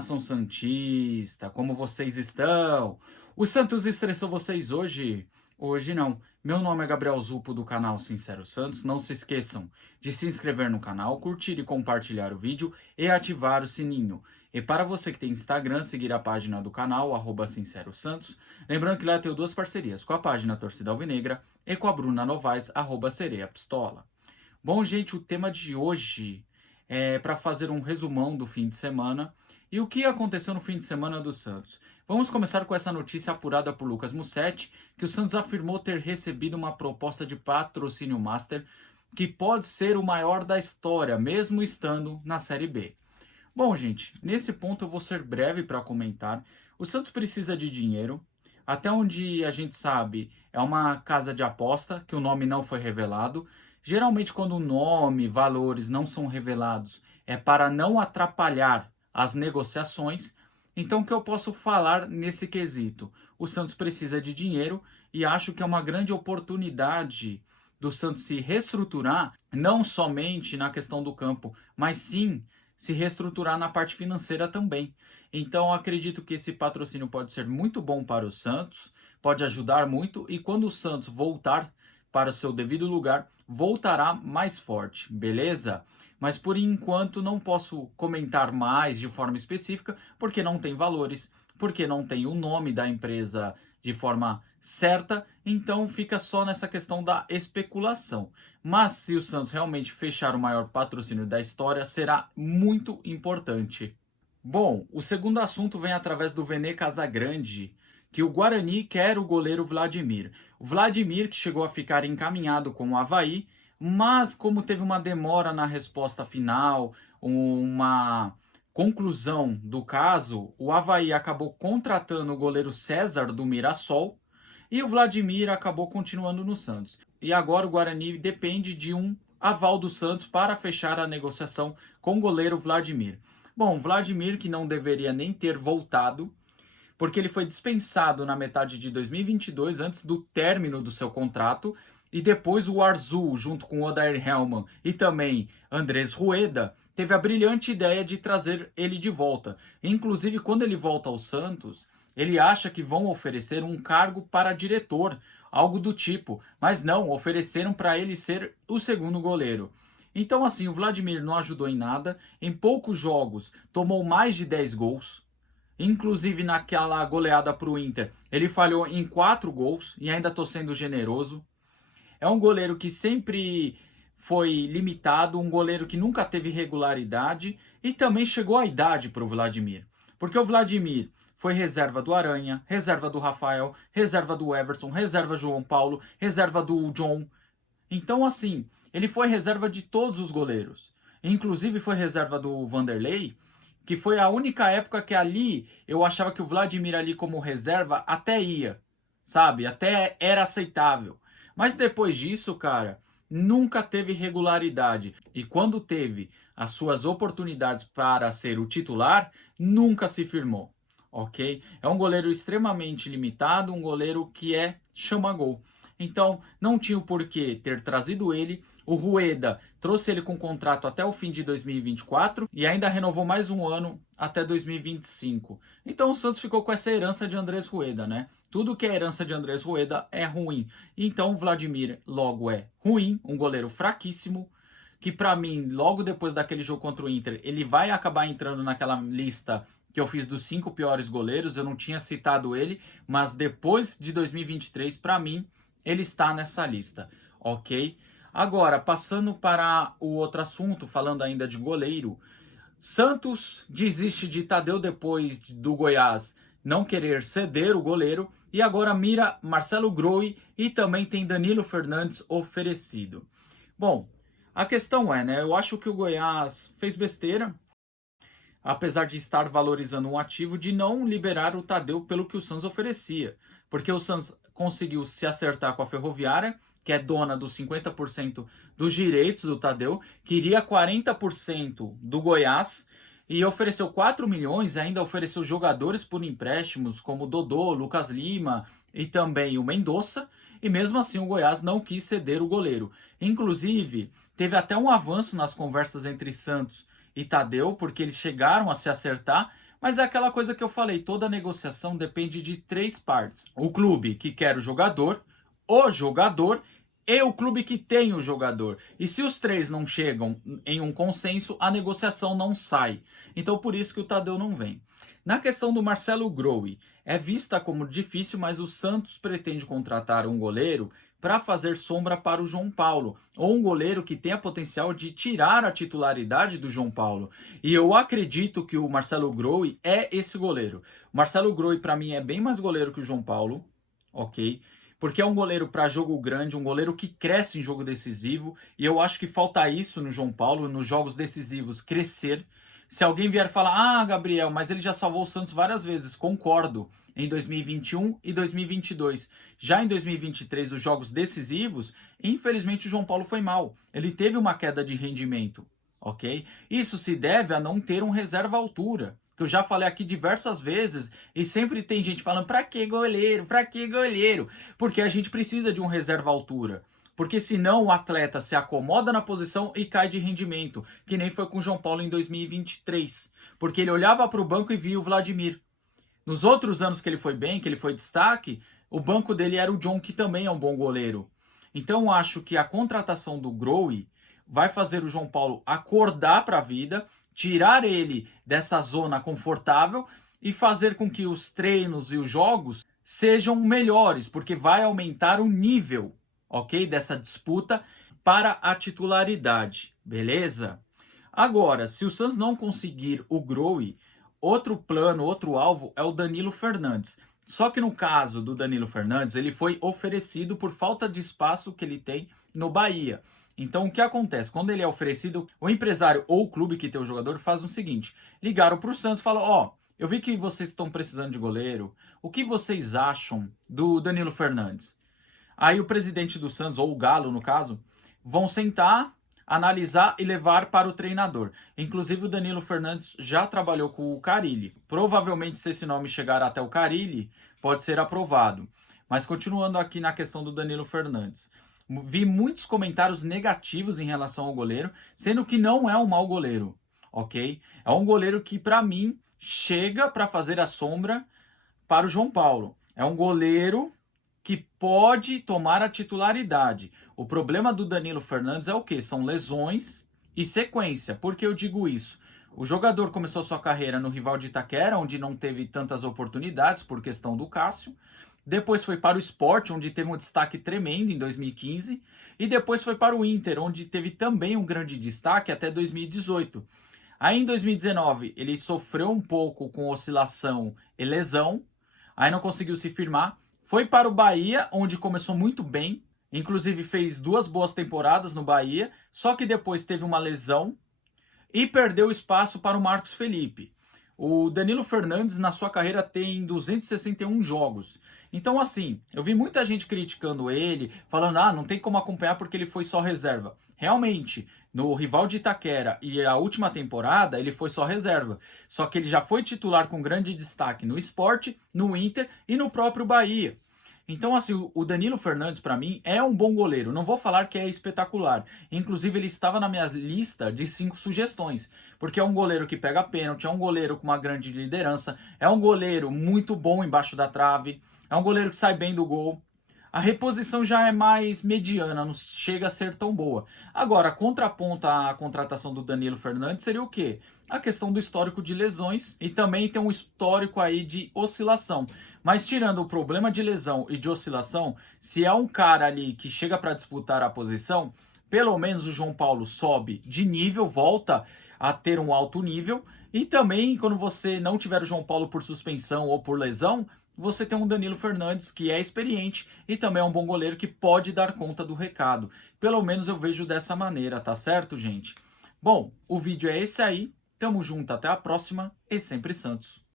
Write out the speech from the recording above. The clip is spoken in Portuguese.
nação santista, como vocês estão? O Santos estressou vocês hoje? Hoje não. Meu nome é Gabriel Zupo do canal Sincero Santos. Não se esqueçam de se inscrever no canal, curtir e compartilhar o vídeo e ativar o sininho. E para você que tem Instagram, seguir a página do canal, @Sincero Santos. Lembrando que lá eu tenho duas parcerias, com a página Torcida Alvinegra e com a Bruna Novaes, @Sereia Pistola. Bom, gente, o tema de hoje é para fazer um resumão do fim de semana e o que aconteceu no fim de semana do Santos. Vamos começar com essa notícia apurada por Lucas Mussetti, que o Santos afirmou ter recebido uma proposta de patrocínio master que pode ser o maior da história, mesmo estando na Série B. Bom, gente, nesse ponto eu vou ser breve para comentar. O Santos precisa de dinheiro. Até onde a gente sabe, é uma casa de aposta, que o nome não foi revelado. Geralmente, quando o nome, valores não são revelados, é para não atrapalhar as negociações. Então, o que eu posso falar nesse quesito? O Santos precisa de dinheiro e acho que é uma grande oportunidade do Santos se reestruturar, não somente na questão do campo, mas sim se reestruturar na parte financeira também. Então, acredito que esse patrocínio pode ser muito bom para o Santos, pode ajudar muito, e quando o Santos voltar para o seu devido lugar, voltará mais forte, beleza? Mas por enquanto não posso comentar mais de forma específica, porque não tem valores, porque não tem o nome da empresa de forma certa, então fica só nessa questão da especulação. Mas se o Santos realmente fechar o maior patrocínio da história, será muito importante. Bom, o segundo assunto vem através do Vene Casagrande, que o Guarani quer o goleiro Vladimir. O Vladimir, que chegou a ficar encaminhado com o Avaí, mas como teve uma demora na resposta final, uma conclusão do caso, o Avaí acabou contratando o goleiro César do Mirassol e o Vladimir acabou continuando no Santos. E agora o Guarani depende de um aval do Santos para fechar a negociação com o goleiro Vladimir. Bom, Vladimir, que não deveria nem ter voltado, porque ele foi dispensado na metade de 2022, antes do término do seu contrato, e depois o Arzul, junto com Odair Hellmann e também Andrés Rueda, teve a brilhante ideia de trazer ele de volta. Inclusive, quando ele volta ao Santos, ele acha que vão oferecer um cargo para diretor, algo do tipo, mas não, ofereceram para ele ser o segundo goleiro. Então, assim, o Vladimir não ajudou em nada, em poucos jogos tomou mais de 10 gols, inclusive naquela goleada para o Inter, ele falhou em 4 gols, e ainda estou sendo generoso. É um goleiro que sempre foi limitado, um goleiro que nunca teve regularidade, e também chegou a idade para o Vladimir. Porque o Vladimir foi reserva do Aranha, reserva do Rafael, reserva do Everson, reserva do João Paulo, reserva do John. Então, assim, ele foi reserva de todos os goleiros. Inclusive foi reserva do Vanderlei, que foi a única época que ali eu achava que o Vladimir ali como reserva até ia, sabe? Até era aceitável. Mas depois disso, cara, nunca teve regularidade. E quando teve as suas oportunidades para ser o titular, nunca se firmou, ok? É um goleiro extremamente limitado, um goleiro que chama-gol. Então, não tinha o porquê ter trazido ele. O Rueda trouxe ele com contrato até o fim de 2024 e ainda renovou mais um ano até 2025. Então, o Santos ficou com essa herança de Andrés Rueda, né? Tudo que é herança de Andrés Rueda é ruim. Então, o Vladimir logo é ruim, um goleiro fraquíssimo, que para mim, logo depois daquele jogo contra o Inter, ele vai acabar entrando naquela lista que eu fiz dos 5 piores goleiros. Eu não tinha citado ele, mas depois de 2023, para mim, ele está nessa lista, ok? Agora, passando para o outro assunto, falando ainda de goleiro, Santos desiste de Tadeu depois do Goiás não querer ceder o goleiro e agora mira Marcelo Groi e também tem Danilo Fernandes oferecido. Bom, a questão é, né? Eu acho que o Goiás fez besteira, apesar de estar valorizando um ativo, de não liberar o Tadeu pelo que o Santos oferecia. Porque o Santos conseguiu se acertar com a Ferroviária, que é dona dos 50% dos direitos do Tadeu, queria 40% do Goiás e ofereceu 4 milhões, ainda ofereceu jogadores por empréstimos, como Dodô, Lucas Lima e também o Mendonça, e mesmo assim o Goiás não quis ceder o goleiro. Inclusive, teve até um avanço nas conversas entre Santos e Tadeu, porque eles chegaram a se acertar, Mas é aquela coisa que eu falei, toda negociação depende de três partes. O clube que quer o jogador e o clube que tem o jogador. E se os três não chegam em um consenso, a negociação não sai. Então por isso que o Tadeu não vem. Na questão do Marcelo Groi, é vista como difícil, mas o Santos pretende contratar um goleiro para fazer sombra para o João Paulo, ou um goleiro que tenha potencial de tirar a titularidade do João Paulo. E eu acredito que o Marcelo Groi é esse goleiro. O Marcelo Groi, para mim, é bem mais goleiro que o João Paulo, ok? Porque é um goleiro para jogo grande, um goleiro que cresce em jogo decisivo, e eu acho que falta isso no João Paulo, nos jogos decisivos, crescer. Se alguém vier falar, ah, Gabriel, mas ele já salvou o Santos várias vezes, concordo, em 2021 e 2022. Já em 2023, os jogos decisivos, infelizmente o João Paulo foi mal. Ele teve uma queda de rendimento, ok? Isso se deve a não ter um reserva à altura, que eu já falei aqui diversas vezes, e sempre tem gente falando, pra que goleiro? Pra que goleiro? Porque a gente precisa de um reserva à altura. Porque senão o atleta se acomoda na posição e cai de rendimento, que nem foi com o João Paulo em 2023. Porque ele olhava para o banco e via o Vladimir. Nos outros anos que ele foi bem, que ele foi destaque, o banco dele era o John, que também é um bom goleiro. Então eu acho que a contratação do Groi vai fazer o João Paulo acordar para a vida, tirar ele dessa zona confortável e fazer com que os treinos e os jogos sejam melhores, porque vai aumentar o nível, ok, dessa disputa para a titularidade, beleza? Agora, se o Santos não conseguir o Groi, outro plano, outro alvo é o Danilo Fernandes. Só que no caso do Danilo Fernandes, ele foi oferecido por falta de espaço que ele tem no Bahia. Então, o que acontece? Quando ele é oferecido, o empresário ou o clube que tem o jogador faz o seguinte: ligaram para o Santos e falaram, ó, eu vi que vocês estão precisando de goleiro, o que vocês acham do Danilo Fernandes? Aí o presidente do Santos, ou o Galo no caso, vão sentar, analisar e levar para o treinador. Inclusive o Danilo Fernandes já trabalhou com o Carille. Provavelmente se esse nome chegar até o Carille, pode ser aprovado. Mas continuando aqui na questão do Danilo Fernandes. Vi muitos comentários negativos em relação ao goleiro, sendo que não é um mau goleiro, ok? É um goleiro que, para mim, chega para fazer a sombra para o João Paulo. É um goleiro que pode tomar a titularidade. O problema do Danilo Fernandes é o quê? São lesões e sequência. Por que eu digo isso? O jogador começou sua carreira no rival de Itaquera, onde não teve tantas oportunidades por questão do Cássio. Depois foi para o Sport, onde teve um destaque tremendo em 2015. E depois foi para o Inter, onde teve também um grande destaque até 2018. Aí em 2019 ele sofreu um pouco com oscilação e lesão. Aí não conseguiu se firmar. Foi para o Bahia, onde começou muito bem. Inclusive fez 2 boas temporadas no Bahia. Só que depois teve uma lesão e perdeu espaço para o Marcos Felipe. O Danilo Fernandes, na sua carreira, tem 261 jogos. Então, assim, eu vi muita gente criticando ele, falando, ah, não tem como acompanhar porque ele foi só reserva. Realmente, no rival de Itaquera e a última temporada, ele foi só reserva. Só que ele já foi titular com grande destaque no Sport, no Inter e no próprio Bahia. Então, assim, o Danilo Fernandes, para mim, é um bom goleiro. Não vou falar que é espetacular. Inclusive, ele estava na minha lista de 5 sugestões. Porque é um goleiro que pega pênalti, é um goleiro com uma grande liderança, é um goleiro muito bom embaixo da trave, é um goleiro que sai bem do gol. A reposição já é mais mediana, não chega a ser tão boa. Agora, contraponta a contratação do Danilo Fernandes seria o quê? A questão do histórico de lesões e também tem um histórico aí de oscilação. Mas tirando o problema de lesão e de oscilação, se é um cara ali que chega para disputar a posição, pelo menos o João Paulo sobe de nível, volta a ter um alto nível. E também, quando você não tiver o João Paulo por suspensão ou por lesão, você tem um Danilo Fernandes que é experiente e também é um bom goleiro que pode dar conta do recado. Pelo menos eu vejo dessa maneira, tá certo, gente? Bom, o vídeo é esse aí. Tamo junto, até a próxima e sempre Santos.